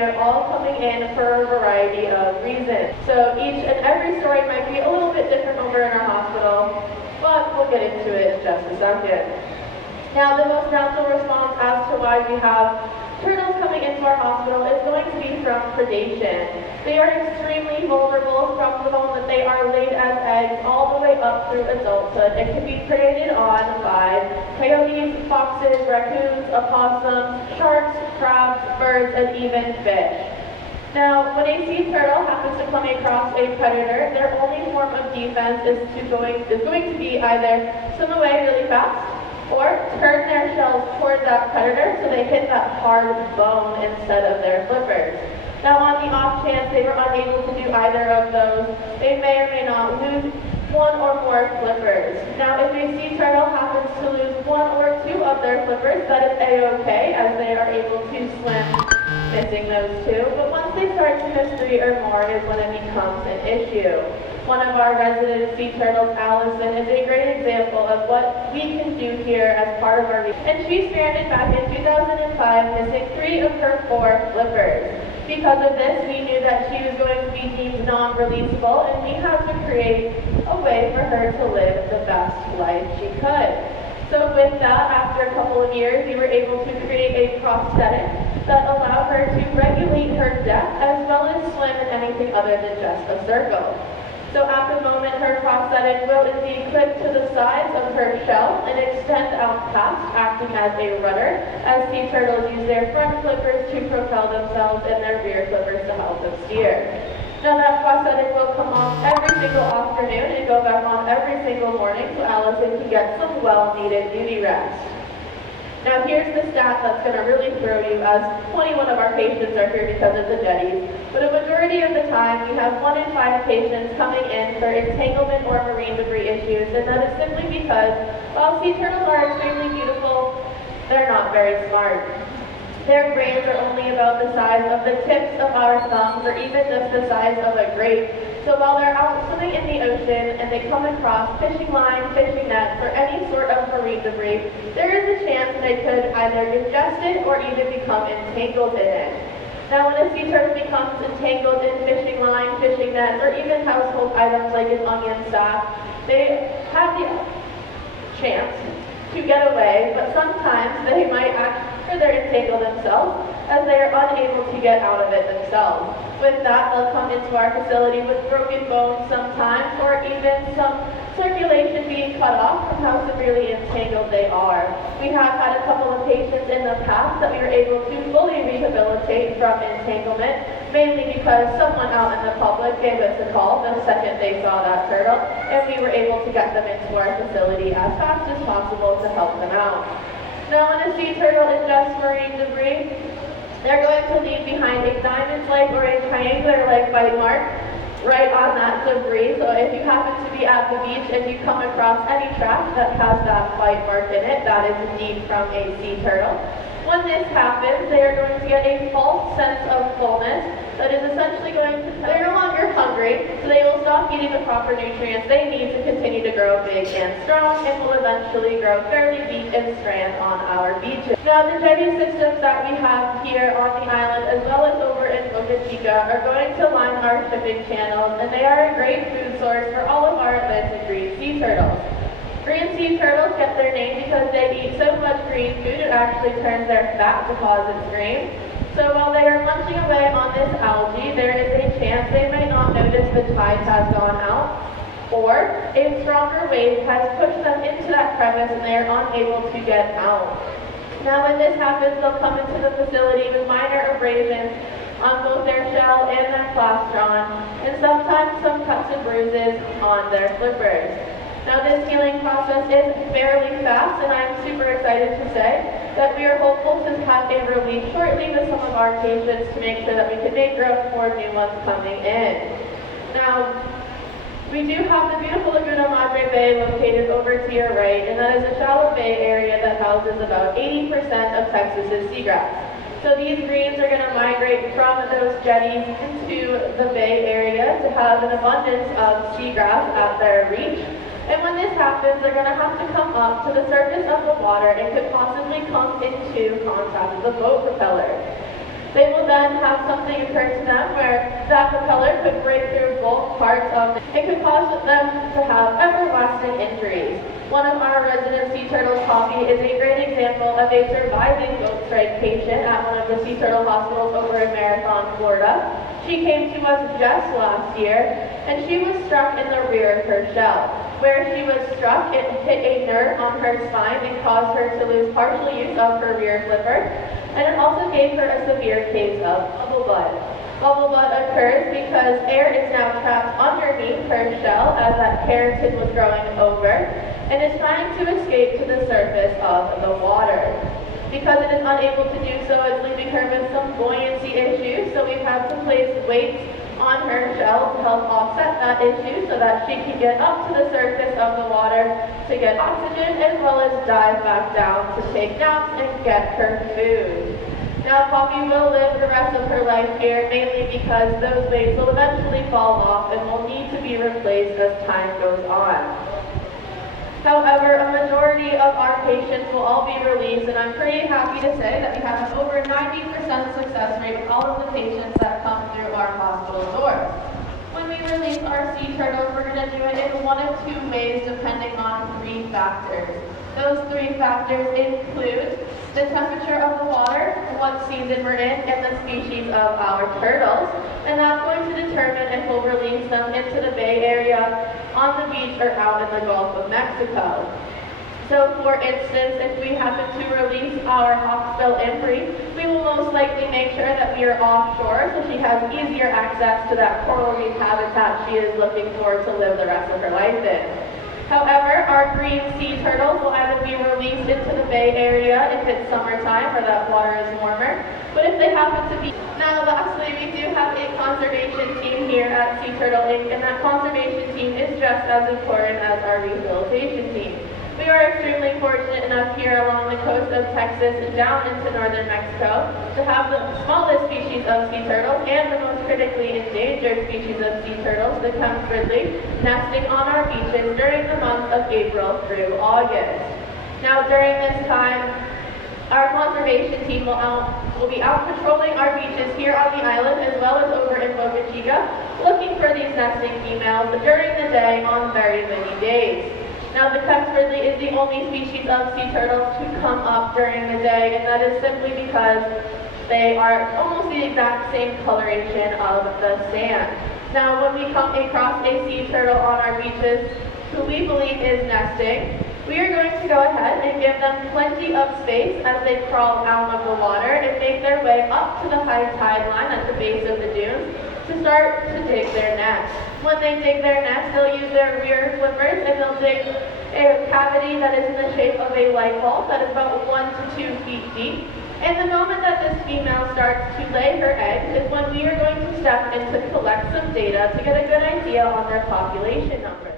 are all coming in for a variety of reasons. So each and every story might be a little bit different over in our hospital, but we'll get into it in just a second. Now, the most natural response as to why we have turtles coming into our hospital is going to be from predation. They are extremely vulnerable from the moment they are laid as eggs all the way up through adulthood. It can be preyed on by coyotes, foxes, raccoons, opossums, sharks, crabs, birds, and even fish. Now, when a sea turtle happens to come across a predator, their only form of defense is going to be either swim away really fast or turn their shells toward that predator so they hit that hard bone instead of their flippers. Now, on the off chance they were unable to do either of those, they may or may not lose one or more flippers. Now, if a sea turtle happens to lose one or two of their flippers, that is a-okay, as they are able to swim missing those two. But once they start to miss three or more is when it becomes an issue. One of our resident sea turtles, Allison, is a great example of what we can do here as part of our research. And she stranded back in 2005, missing 3 of her 4 flippers. Because of this, we knew that she was going to be deemed non-releasable, and we had to create a way for her to live the best life she could. So with that, after a couple of years, we were able to create a prosthetic that allowed her to regulate her depth as well as swim in anything other than just a circle. So at the moment, her prosthetic will indeed clip to the sides of her shell and extend out past, acting as a rudder, as sea turtles use their front flippers to propel themselves and their rear flippers to help them steer. Now that prosthetic will come off every single afternoon and go back on every single morning so Allison can get some well-needed duty rest. Now here's the stat that's going to really throw you, as 21 of our patients are here because of the jetties, but a majority of the time we have 1 in 5 patients coming in for entanglement or marine debris issues, and that is simply because while sea turtles are extremely beautiful, they're not very smart. Their brains are only about the size of the tips of our thumbs, or even just the size of a grape. So while they're out swimming in the ocean and they come across fishing lines, fishing nets, or any sort of marine debris, there is a chance they could either ingest it or even become entangled in it. Now, when a sea turtle becomes entangled in fishing line, fishing nets, or even household items like an onion sack, they have the chance to get away, but sometimes they might entangle themselves as they are unable to get out of it themselves. With that, they'll come into our facility with broken bones sometimes, or even some circulation being cut off from how severely entangled they are. We have had a couple of patients in the past that we were able to fully rehabilitate from entanglement, mainly because someone out in the public gave us a call the second they saw that turtle, and we were able to get them into our facility as fast as possible to help them out. Now, when a sea turtle ingests marine debris, they're going to leave behind a diamond-like or a triangular-like bite mark right on that debris. So if you happen to be at the beach and you come across any trash that has that bite mark in it, that is indeed from a sea turtle. When this happens, they are going to get a false sense of fullness that is essentially going to tell they're no longer hungry, so they will stop eating the proper nutrients they need to continue to grow big and strong, and will eventually grow fairly deep and strand on our beaches. Now, the jetty systems that we have here on the island, as well as over in Boca Chica, are going to line our shipping channels, and they are a great food source for all of our Atlantic green sea turtles. Green sea turtles get their name because they eat so much green food it actually turns their fat deposits green. So while they are munching away on this algae, there is a chance they may not notice the tide has gone out, or a stronger wave has pushed them into that crevice and they are unable to get out. Now when this happens, they'll come into the facility with minor abrasions on both their shell and their plastron, and sometimes some cuts and bruises on their flippers. Now this healing process is fairly fast, and I'm super excited to say that we are hopeful to have a release shortly with some of our patients to make sure that we can make room for new ones coming in. Now, we do have the beautiful Laguna Madre Bay located over to your right, and that is a shallow bay area that houses about 80% of Texas's seagrass. So these greens are going to migrate from those jetties into the bay area to have an abundance of seagrass at their reach. And when this happens, they're going to have to come up to the surface of the water and could possibly come into contact with the boat propeller. They will then have something occur to them where that propeller could break through both parts of it. It could cause them to have everlasting injuries. One of our resident sea turtles, Poppy, is a great example of a surviving goat strike patient at one of the sea turtle hospitals over in Marathon, Florida. She came to us just last year, and she was struck in the rear of her shell. Where she was struck, it hit a nerve on her spine and caused her to lose partial use of her rear flipper, and it also gave her a severe case of bubble butt. Bubble butt occurs because air is now trapped underneath her shell as that keratin was growing over, and is trying to escape to the surface of the water. Because it is unable to do so, it's leaving her with some buoyancy issues, so we've had to place weights on her shell to help offset that issue so that she can get up to the surface of the water to get oxygen, as well as dive back down to take naps and get her food. Now, Poppy will live the rest of her life here, mainly because those weights will eventually fall off and will need to be replaced as time goes on. However, a majority of our patients will all be released, and I'm pretty happy to say that we have an over 90% success rate with all of the patients that come through our hospital doors. When we release our sea turtles, we're going to do it in one of two ways depending on three factors. Those three factors include the temperature of the water, what season we're in, and the species of our turtles. And that's going to determine if we'll release them into the Bay Area, on the beach, or out in the Gulf of Mexico. So for instance, if we happen to release our hawksbill emprey, we will most likely make sure that we are offshore so she has easier access to that coral reef habitat she is looking for to live the rest of her life in. However, our green sea turtles will either be released into the Bay Area if it's summertime or that water is warmer, but if they happen to be... Now lastly, we do have a conservation team here at Sea Turtle Inc., and that conservation team is just as important as our rehabilitation team. We are extremely fortunate enough here along the coast of Texas and down into northern Mexico to have the smallest species of sea turtles and the most critically endangered species of sea turtles, the Kemp's Ridley, nesting on our beaches during the months of April through August. Now during this time, our conservation team will be out patrolling our beaches here on the island as well as over in Boca Chica, looking for these nesting females during the day on very windy days. Now, the Kemp's Ridley is the only species of sea turtles to come up during the day, and that is simply because they are almost the exact same coloration of the sand. Now, when we come across a sea turtle on our beaches who we believe is nesting, we are going to go ahead and give them plenty of space as they crawl out of the water and make their way up to the high tide line at the base of the dunes to start to dig their nest. When they dig their nest, they'll use their rear flippers and they'll dig a cavity that is in the shape of a light bulb that is about 1 to 2 feet deep. And the moment that this female starts to lay her eggs is when we are going to step in to collect some data to get a good idea on their population number.